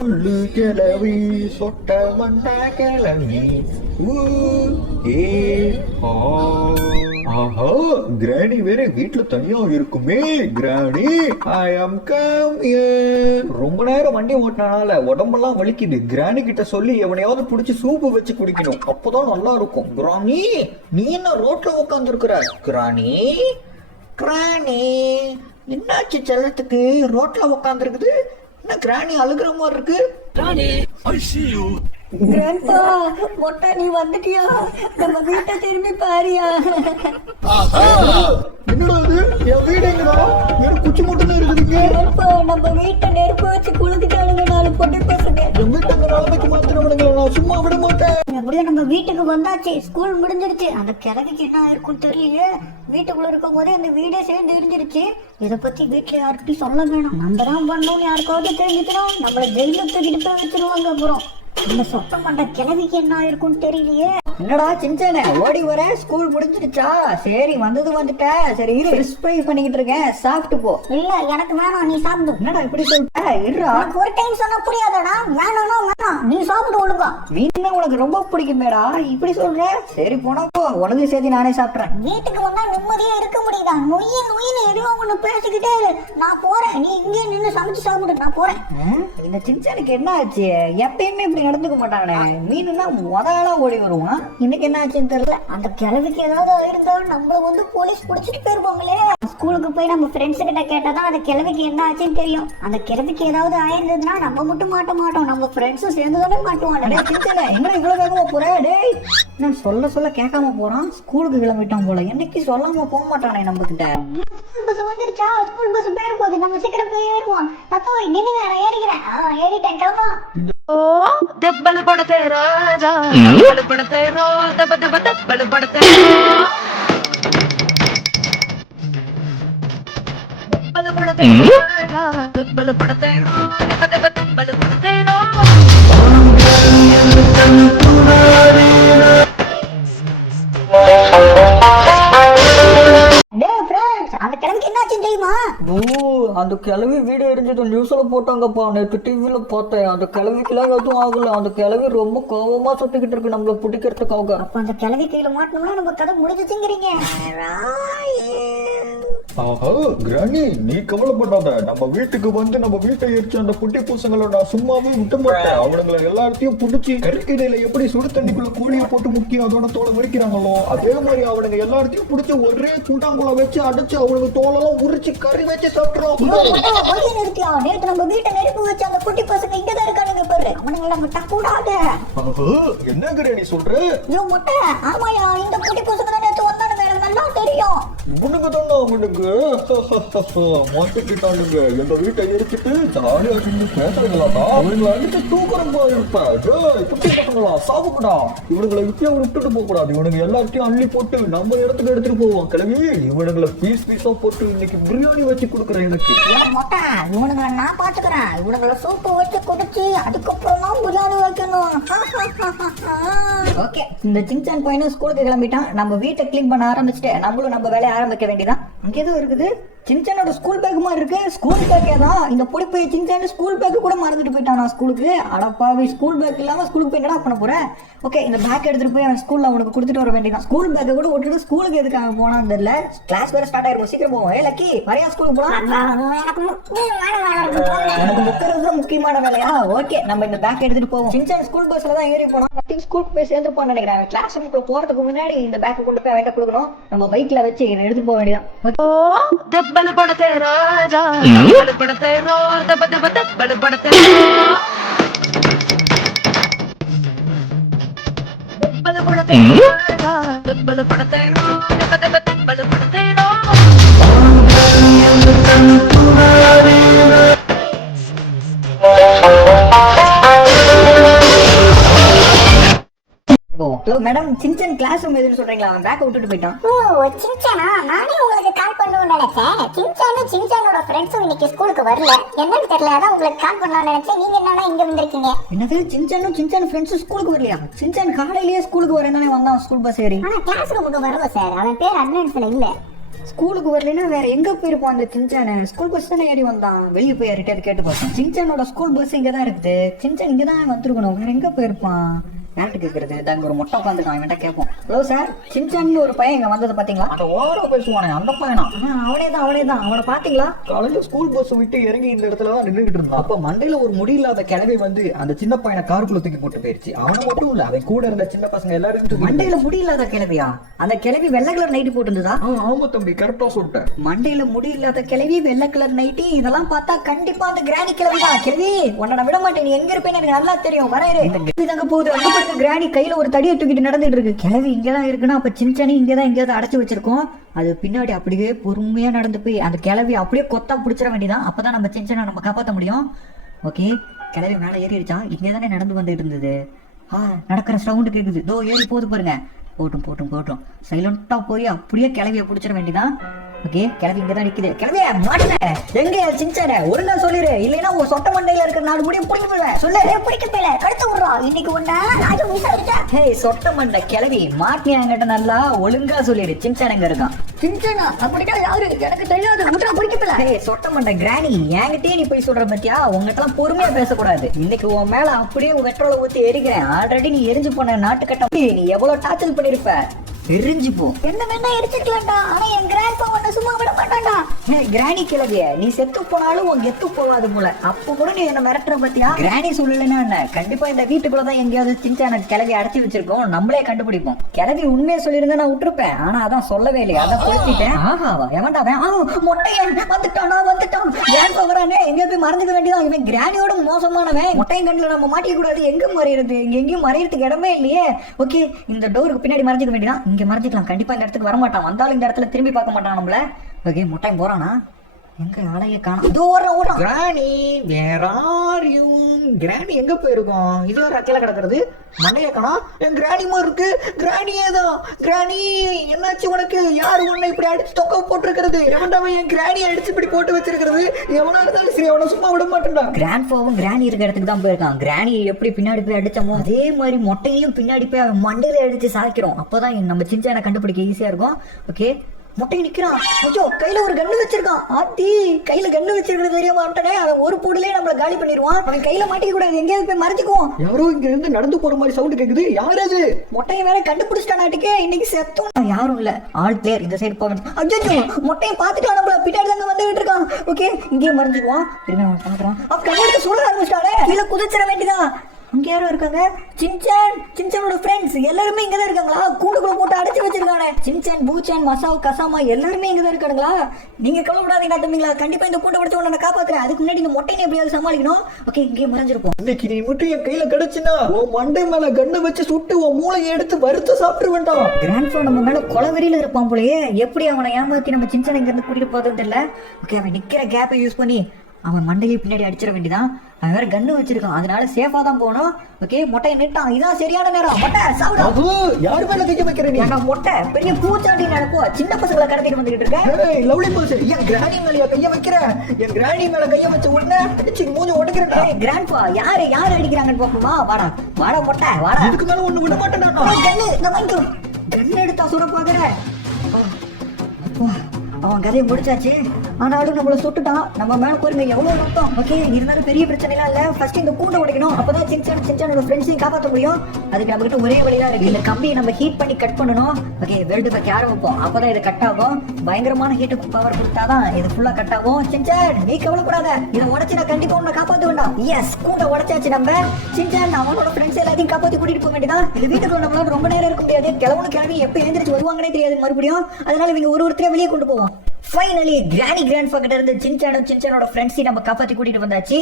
கிளவி சொட்ட மண்ட கிளவி ஆஹா கிராணி வேற வீட்டுல தனியா இருக்குமே. கிராணி ஐ அம் கம் ஹியர். ரொம்ப நேரம் வண்டி ஓட்டினால உடம்பெல்லாம் வலிக்குது. கிராணி கிட்ட சொல்லி எவனையாவது புடிச்சு சூப்பு வச்சு குடிக்கணும், அப்போதான் நல்லா இருக்கும். கிராணி நீ என்ன ரோட்ல உட்கார்ந்து இருக்கிற? கிராணி கிராணி என்னாச்சு செல்லத்துக்கு ரோட்ல உட்கார்ந்து இருக்குது? என்ன கிராணி அழுகுற மாதிரி இருக்கு? கிராண்ட்பா மொட்டை நீ வந்துட்டியா? நம்ம வீட்டை திரும்பி பாரியா. என்னடா இது? என் வீடு எங்கடா? வெறும் குச்சி மட்டும் தான் இருக்குதுங்க. கிராண்ட்பா நம்ம வீட்டை நெருப்பு வச்சு குளிக்கிட்டாளுங்க 4 பொண்ணு பசங்க. என் வீட்டை அந்த நிலைமைக்கு மாத்திரவனுங்க, நான் சும்மா விட மாட்டேன். அப்படியே நம்ம வீட்டுக்கு வந்தாச்சு, ஸ்கூல் முடிஞ்சிருச்சு. அந்த கிழவிக்கு என்ன ஆயிருக்கும் தெரியலையே. வீட்டுக்குள்ள இருக்கும் போதே அந்த வீடே சேர்ந்து எரிஞ்சிருச்சு. இதை பத்தி வீட்டுல யாருக்கிட்டையும் சொல்ல வேணாம். நம்ம தான் பண்ணோம்னு யாருக்காவது தெரிஞ்சுக்கிறோம், நம்மள ஜெயில தூக்கிட்டு போய் வச்சிருவாங்க. அப்புறம் இந்த சொத்தம் பண்ற கிழவிக்கு என்ன ஆயிருக்கும்னு தெரியலையே. என்னடா சின்ன ஓடி வர? ஸ்கூல் முடிஞ்சிருச்சா? சரி வந்தது வந்துட்ட. சரி இரு, ஃபிஷ் ஃப்ரை பண்ணிக்கிட்டு இருக்கேன், சாப்பிட்டு போ. இல்ல எனக்கு வேணாம், நீ சாப்பிடு. என்னடா இப்படி சொல்லிட்ட? இருடா, எனக்கு ஒரு டைம் சொன்னா புரியாதடா. வேணாம்னா வேணாம், நீ சாப்பிடு ஒழுங்கா. மீன் உனக்கு ரொம்ப பிடிக்குமேடா, இப்படி சொல்ற? சரி போனா போ, உனக்கு சேர்த்து நானே சாப்பிட்றேன். வீட்டுக்கு வந்தா நிம்மதியா இருக்க முடியுதா? நொய்யின்னு எதுவும் ஒண்ணு பேசிக்கிட்டே இரு. நான் போறேன், நீ இங்கே நின்று சமைச்சு சாப்பிடு. நான் போறேன். இந்த சின்சானுக்கு என்ன ஆச்சு? எப்பயுமே இப்படி நடந்துக்க மாட்டானே. மீனுன்னா முதலா ஓடி வருவான், இன்னைக்கு என்ன ஆச்சுன்னு தெரியல. அந்த கிழவிக்கு ஏதாவது ஆயிருந்தா நம்மள வந்து போலீஸ் பிடிச்சிட்டு போயிருப்பாங்களே. ஸ்கூலுக்கு போய் நம்ம ஃப்ரெண்ட்ஸ் கிட்ட கேட்டாதான் அந்த கிழவிக்கு என்ன ஆச்சுன்னு தெரியும். அந்த கிழவிக்கு ஏதாவது ஆயிருந்ததுன்னா நம்ம மட்டும் மாட்ட மாட்டோம், நம்ம ஃப்ரெண்ட்ஸும் சேர்ந்து தானே மாட்டுவாங்க. சின்சானே என்ன இவ்வளவு வேகமா போற? டேய் நான் சொல்ல சொல்ல கேட்காம போறான், ஸ்கூலுக்கு கிளம்பிட்டான் போல. என்னைக்கு சொல்லாம போக மாட்டானே நம்ம கிட்ட. பஸ் வந்துருச்சா? ஸ்கூல் பஸ் பேர் போகுது, நம்ம சீக்கிரம் போய் ஏறுவோம். அப்போ நின்னு நான் ஏறிக்கிறேன். ஏறிட்டேன், கிளம்பா. दब्बल पड़ते राजा दब्बल पड़ते रो दब दब दब्बल पड़ते दब्बल पड़ते राजा दब्बल पड़ते रो दब दब दब्बल पड़ते रो. அந்த கிழமைக்கு என்னாச்சுன்னு தெரியுமா? அந்த கிழவி வீடு எரிஞ்சது நியூஸ்ல போட்டாங்கப்பா, நேற்று டிவில பார்த்தேன். அந்த கிழவிக்கெல்லாம் எதுவும் ஆகல. அந்த கிழவி ரொம்ப கோபமா சுத்திக்கிட்டு இருக்கு நம்மள பிடிக்கிறதுக்காக. அப்ப அந்த கிழவி கையில மாட்டணும்னா நம்ம கதை முடிஞ்சுச்சுங்கிறீங்க. ஆஹா கிராணி நீ கவலைப்படாத. நம்ம வீட்டுக்கு வந்து நம்ம வீட்டை எரிச்சு அந்த குட்டி பூசங்களை நான் சும்மாவே விட்டு மாட்டேன். அவனுங்களை எல்லாத்தையும் புடிச்சு கருக்கிடையில எப்படி சுடு தண்ணிக்குள்ள கோழியை போட்டு முக்கி அதோட தோலை உரிக்கிறாங்களோ அதே மாதிரி அவனுங்க எல்லாத்தையும் புடிச்சு ஒரே கூட்டாங்குள்ள வச்சு அடிச்சு அவனுக்கு தோலெல்லாம் உரிச்சு கறி வச்சு சாப்பிடுறோம். நேற்று நம்ம வீட்டை நெருப்பு வச்சு அந்த குட்டி பசங்க இங்கதான் இருக்கானுங்க பாரு. அவனுங்களை விட்டா கூடாது. என்ன கிராணி சொல்ற? ஐயோ மொட்டை, ஆமாயா இந்த குட்டி பசங்க தான் நேற்று வந்தானுங்க, எனக்கு நல்லா தெரியும். இவனுக்கு தானே அவனுக்கு மாட்டிக்கிட்டானுங்க. எங்க வீட்டை எரிச்சிட்டு ஜாலியா இருந்து பேசுறீங்களாடா? அவங்களை அடிச்சு தூக்குறம் போயிருப்பா. சாப்பிடா, இவனுங்களை விட்டு விட்டுட்டு போக கூடாது. இவனுங்க எல்லாத்தையும் அள்ளி போட்டு நம்ம இடத்துக்கு எடுத்துட்டு போவோம். கிளவி இவனுங்களை பீஸ் பீஸா போட்டு இன்னைக்கு பிரியாணி வச்சு கொடுக்குறேன். எனக்கு மொட்டை இவனுங்களை நான் பாத்துக்கிறேன். இவனுங்களை சூப்பு வச்சு குடிச்சு அதுக்கப்புறம் தான் பிரியாணி வைக்கணும். ஓகே, இந்த சின்சான் பையனும் ஸ்கூலுக்கு கிளம்பிட்டான். நம்ம வீட்டை கிளீன் பண்ண ஆரம்பிச்சுட்டு நம்மளும் நம்ம வேலையை ஆரம்பிக்க வேண்டியதான். அங்கே எதுவும் இருக்குது, சின்சானோட ஸ்கூல் பேக் மாதிரி இருக்கு. ஸ்கூல் பேக்கே தான். இந்த பொடி போய் சின்சான் ஸ்கூல் பேக் கூட மறந்துட்டு போயிட்டான் நான் ஸ்கூலுக்கு. அடப்பாவி, ஸ்கூல் பேக் இல்லாம ஸ்கூலுக்கு போய் என்னடா பண்ண போறேன்? ஓகே, இந்த பேக் எடுத்துட்டு போய் அவன் ஸ்கூல்ல அவனுக்கு கொடுத்துட்டு வர வேண்டியதான். ஸ்கூல் பேக்கை கூட விட்டுட்டு ஸ்கூலுக்கு எதுக்காக போனான்னு தெரியல. கிளாஸ் வேற ஸ்டார்ட் ஆயிருக்கும், சீக்கிரம் போவோம். ஏ லக்கி வரையா ஸ்கூலுக்கு போலாம்? எனக்கு முக்கிறது முக்கியமான வேலையா? ஓகே, நம்ம இந்த பேக் எடுத்துட்டு போவோம். சின்சான் ஸ்கூல் பஸ்ல தான் ஏறி போனோம். ஸ்கூலுக்கு போய் சேர்ந்துருப்பான்னு நினைக்கிறேன். கிளாஸ் ரூமுக்கு போறதுக்கு முன்னாடி இந்த பேக்கை கொண்டு போய் அவன்கிட்ட கொடுக்கணும். நம்ம பைக்ல வச்சு எடுத்துட்டு போக வேண்டியதான். दब्बल पड़ते राजा दब्बल पड़ते रो दब दब दब्बल पड़ते दब्बल पड़ते राजा दब्बल पड़ते रो दब दब दब्बल पड़ते रो. Hello madam, Shinchan class room எதுன்னு சொல்றீங்களா? அவன் பேக்கை விட்டுட்டு போயிட்டான். ஓ சின்சானா, நானே உங்களுக்கு கால் பண்ணுவேன்னு நினைச்சேன். சின்சானோட ஃப்ரெண்ட்ஸும் இன்னைக்கு ஸ்கூலுக்கு வரல, என்னன்னு தெரியல. அதான் உங்களுக்கு கால் பண்ணலாம்னு நினைச்சேன். நீங்க என்னன்னா இங்க வந்திருக்கீங்க? என்னது, சின்சான் ஃப்ரெண்ட்ஸும் ஸ்கூலுக்கு வரலையா? சின்சான் காலையிலேயே ஸ்கூலுக்கு வரேன் தானே வந்தான் ஸ்கூல் பஸ் ஏறி. ஆனா கிளாஸ் ரூமுக்கு வரல சார். அவன் பேர் அட்டெண்டன்ஸ்ல இல்ல. ஸ்கூலுக்கு வரலைன்னா வேற எங்க போயிருப்பான் அந்த சின்சான? ஸ்கூல் பஸ் தானே ஏறி வந்தான். வெளியே போய் யார்கிட்ட கேட்டு பார்த்தோம். சின்சானோட ஸ்கூல் பஸ் இங்க தான் இருக்குது. சின்சான் இங்க தான் வந்திருக்கணும். வேற எங்க போயிருப்பான்? யார்கிட்ட கேட்கறது? அங்க ஒரு மொட்டை உட்காந்துருக்கான். இவன்ட்ட கேட்போம். ஹலோ சார், சின்சான் ஒரு பையன் இங்க வந்தது பாத்தீங்களா? அந்த ஓரா பேசுவானே அந்த பையனா? அவனே தான் அவனை பாத்தீங்களா? காலையில ஸ்கூல் பஸ் விட்டு இறங்கி இந்த இடத்துல தான் நின்றுகிட்டு இருந்தான். அப்ப மண்டையில ஒரு முடி இல்லாத கிளவி வந்து அந்த சின்ன பையனை காருக்குள்ள தூக்கி போட்டு போயிருச்சு. அவனை மட்டும் இல்ல, அவன் கூட இருந்த சின்ன பசங்க எல்லாரும் மண்டையில முடி இல்லாத கிளவியா? அந்த கிளவி வெள்ளை கலர் நைட்டி போட்டுருந்ததா? ஆமா தம்பி, கரெக்டா சொல்லிட்டேன். மண்டையில முடி இல்லாத கிளவி, வெள்ளை கலர் நைட்டி, இதெல்லாம் பார்த்தா கண்டிப்பா அந்த கிராணி கிளவி தான். கிளவி உன்னை நான் விட மாட்டேன். நீ எங்க இருப்பேன்னு எனக்கு நல்லா தெரியும். வரையறு இதாங்க போகுது. அங்க பாருங்க, கிராணி கையில ஒரு தடியை தூக்கிட்டு நடந்துட்டு இருக்கு. கிளவி இங்கதான் இருக்குன்னா அப்ப சின்சானி இங்கதான் எங்கேயாவது அடைச்சு வச்சிருக்கோம். அது பின்னாடி அப்படியே பொறுமையா நடந்து போய் அந்த கிளவி அப்படியே கொத்தா பிடிச்சிட வேண்டியதான். அப்பதான் நம்ம சின்சானை நம்ம காப்பாற்ற முடியும். ஓகே, கிளவி மேலே ஏறிடுச்சா? இங்கே தானே நடந்து வந்துட்டு இருந்தது. நடக்கிற சவுண்டு கேக்குது. தோ ஏறி போகுது பாருங்க. போட்டும் சைலண்டா போய் அப்படியே கிளவிய பிடிச்சிட வேண்டியதான். ஓகே, கிளவி இங்கதான் நிக்குது. கிளவிய மாட்டல எங்க சின்சான? ஒழுங்கா சொல்லிரு, இல்லைன்னா உன் சொட்ட மண்டையில இருக்கிற 4 முடியும் பிடிக்க போயிடுவேன். சொல்லு. பிடிக்க போயில அடுத்து விடுறோம். இன்னைக்கு ஒண்ணா ராஜு விசாரிச்சா. ஹே சொட்ட மண்டை கிளவி, மாட்டியா என்கிட்ட? நல்லா ஒழுங்கா சொல்லிடு, சின்சான் எங்க இருக்கான்? சின்சனா அப்படின்னா யாரு எனக்கு தெரியாது. முட்டா பிடிக்க போயில. ஹே சொட்ட மண்டை கிராணி, என்கிட்டயே நீ போய் சொல்ற பத்தியா? உங்ககிட்ட எல்லாம் பொறுமையா பேசக்கூடாது. இன்னைக்கு உன் மேல அப்படியே வெட்ரோல ஊத்தி எரிக்கிறேன். ஆல்ரெடி நீ எரிஞ்சு போன நாட்டுக்கட்டம். நீ எவ்வளவு டார்ச்சர் பண்ணிருப்ப, எரிஞ்சு போ. என்ன வேணா எரிச்சிக்கலாம்டா, ஆனா என் கிராண்ட் பா உன்னை சும்மா விட மாட்டான்டா. கிராணி கிளவிய, நீ செத்து போனாலும் உன் எத்து போவாது போல. அப்ப கூட நீ என்ன மிரட்டுற பத்தியா? கிராணி சொல்லலைன்னா என்ன, கண்டிப்பா இந்த வீட்டுக்குள்ளதான் எங்கேயாவது சின்சான கிளவி அடைச்சி வச்சிருக்கோம். நம்மளே கண்டுபிடிப்போம். கிளவி உண்மையை சொல்லியிருந்தா நான் விட்டுருப்பேன். ஆனா அதான் சொல்லவே இல்லையா, அதான் குளிச்சிட்டேன். ஆஹாவா எவன்டா மொட்டையன் வந்துட்டான். கிராண்ட் பவரானே எங்க போய் மறந்துக்க வேண்டியதான். இவன் கிராணியோட மோசமானவன். மொட்டையன் கண்ணுல நம்ம மாட்டிக்க கூடாது. எங்க மறையிறது? இங்க எங்கேயும் மறையறதுக்கு இடமே இல்லையே. ஓகே, இந்த டோருக்கு பின்னாடி மறைஞ்சிக்க வேண்டியதான். இங்க மறைஞ்சிக்கலாம். கண்டிப்பா இந்த இடத்துக்கு வரமாட்டான். வந்தாலும் இந்த இடத்துல திரும்பி பார்க்க மாட்டான் நம்மள. ஓகே, முட்டாய் போறானா? எங்க ஆளைய காணோம். ஓடுறான். கிராணி, வேற ஆர் யூ? கிராணி எங்க போயிருக்கோம்? இது ஒரு அக்கையில கிடக்குறது. மண்டைய காணோம். என் கிராணி மாதிரி இருக்கு. கிராணியே தான். கிராணி, என்னாச்சு உனக்கு? யாரு உன்னை இப்படி அடிச்சு தொக்க போட்டுருக்கிறது? எவன்டாவன் என் கிராணியை அடிச்சு இப்படி போட்டு வச்சிருக்கிறது? எவனா இருந்தாலும் சரி, அவனை சும்மா விட மாட்டேன்டா. கிராண்ட் ஃபாவும் கிராணி இருக்க இடத்துக்கு தான் போயிருக்கான். கிராணியை எப்படி பின்னாடி போய் அடிச்சோமோ அதே மாதிரி மொட்டையும் பின்னாடி போய் அவன் மண்டையில அடிச்சு சாய்க்கிறோம். அப்பதான் நம்ம சின்சானை கண்டுபிடிக்க ஈஸியா இருக்கும். ஓகே, மொட்டை நிக்கிறான். ஐயோ, கையில ஒரு கண்ணு வச்சிருக்கான். ஆத்தி, கையில கண்ணு வச்சிருக்கிறது தெரியாம மாட்டேனே. அவன் ஒரு போடுலயே நம்மள காலி பண்ணிடுவான். அவன் கையில மாட்டிக்க கூடாது. எங்கேயாவது போய் மறைஞ்சுக்குவோம். யாரோ இங்க இருந்து நடந்து போற மாதிரி சவுண்ட் கேக்குது. யாராவது மொட்டையை வேற கண்டுபிடிச்சிட்டானாட்டுக்கு. இன்னைக்கு செத்தோம். யாரும் இல்ல, ஆல் பிளேயர் இந்த சைடு போவேன். ஐயோ, மொட்டையை பார்த்துட்டு நம்மள பின்னாடி தாங்க வந்துகிட்டு இருக்கான். ஓகே, இங்கேயே மறைஞ்சுக்குவான். திரும்ப அவன் பாக்குறான். அப்ப கண்ணு சொல்ல ஆரம்பிச்சிட்டானே. கீழே குதிச்சிட வேண்டியதான். அங்க யாரும் இருக்காங்க? சின்சானோட ஃப்ரெண்ட்ஸ் எல்லாருமே இங்கதான் இருக்காங்களா? கூண்டுக்குள்ள போட்டு அடைச்சு வச்சிருக்கானே. சின்சான், பூச்சான், மசாவ், கசாமா எல்லாருமே இங்கதான் இருக்காங்களா? நீங்க கவலைப்படாதீங்க தம்பிங்களா, கண்டிப்பா இந்த கூண்டை உடைச்சு உன்னை காப்பாத்துறேன். அதுக்கு முன்னாடி இந்த மொட்டையை எப்படியாவது சமாளிக்கணும். ஓகே, இங்கே மறைஞ்சிருப்போம். இன்னைக்கு நீ மட்டும் என் கையில கிடைச்சுனா உன் மண்டை மேல கண்ணை வச்சு சுட்டு உன் மூளையை எடுத்து வறுத்து சாப்பிட்டு வேண்டாம். கிராண்ட்ஃபா நம்ம மேல கொலவெறியில இருப்பான் போலயே. எப்படி அவனை ஏமாத்தி நம்ம சின்சான் இங்க இருந்து கூட்டிட்டு போறதுன்னு தெரியல. ஓகே, அவன் நிக்கிற கேப்பை யூஸ் பண்ணி அவன் மண்டையில பின்னாடி அடிச்சிட வேண்டியதான். அவன் வேற கண்ணு வச்சிருக்கான், அதனால சேஃபா தான் போகணும். ஓகே, மொட்டையை நிட்டான். இதான் சரியான நேரம். மொட்டை சாப்பிடு. யாரு மேல கைய வைக்கிற நீ? மொட்டை பெரிய பூச்சாண்டி நினைப்போ. சின்ன பசங்களை கடத்திட்டு வந்துகிட்டு இருக்கேன். லவ்லி போஸ், என் கிராணி மேல கைய வைக்கிற. என் கிராணி மேல கைய வச்ச உடனே அடிச்சு மூஞ்சி உடைக்கிறேன்டா. கிராண்ட்பா, யாரு அடிக்கிறாங்கன்னு பாப்போமா? வாடா மொட்டை வாடா. இதுக்கு மேல ஒண்ணு விட மாட்டேன். கண்ணு நான் வாங்கிக்கோ. கண்ணு எடுத்தா சுட பாக்குற. அவன் கதையை முடிச்சாச்சு. ஆனாலும் நம்மள சுட்டுட்டான். நம்ம மேல போருங்க எவ்வளவு நோட்டம். ஓகே, இருந்தாலும் பெரிய பிரச்சனை எல்லாம் இல்ல. ஃபர்ஸ்ட் இந்த கூண்டை உடைக்கணும். அப்பதான் சின்சானோட ஃப்ரெண்ட்ஸையும் காப்பாற்ற முடியும். அதுக்கு நம்ம கிட்ட ஒரே வழிதான் இருக்கு. இந்த கம்பியை நம்ம ஹீட் பண்ணி கட் பண்ணணும். ஓகே, வெல்டு பக்கி ஆரம்பிப்போம். அப்பதான் இது கட் ஆகும். பயங்கரமான ஹீட் பவர் கொடுத்தாதான் இது ஃபுல்லா கட் ஆகும். சின்சான், நீ கவலைப்படாத. இதை உடைச்சு நான் கண்டிப்பா உன்னை காப்பாற்ற வேண்டாம். எஸ், கூண்டை உடைச்சாச்சு. நம்ம சின்சான் அவனோட ஃப்ரெண்ட்ஸ் எல்லாத்தையும் காப்பாத்தி கூட்டிட்டு போக வேண்டியதான். இது வீட்டுக்குள்ள நம்மளால ரொம்ப நேரம் இருக்க முடியாது. கிளம்பி எப்ப எழுந்திரிச்சு வருவாங்கன்னே தெரியாது மறுபடியும். அதனால இவங்க ஒருத்தரையா வெளியே கொண்டு போவோம். ஃபைனலி கிராண்ட்ஃபா கிட்ட இருந்து சின்சானோட ஃப்ரெண்ட்ஸையும் நம்ம காப்பாத்தி கூட்டிட்டு வந்தாச்சு.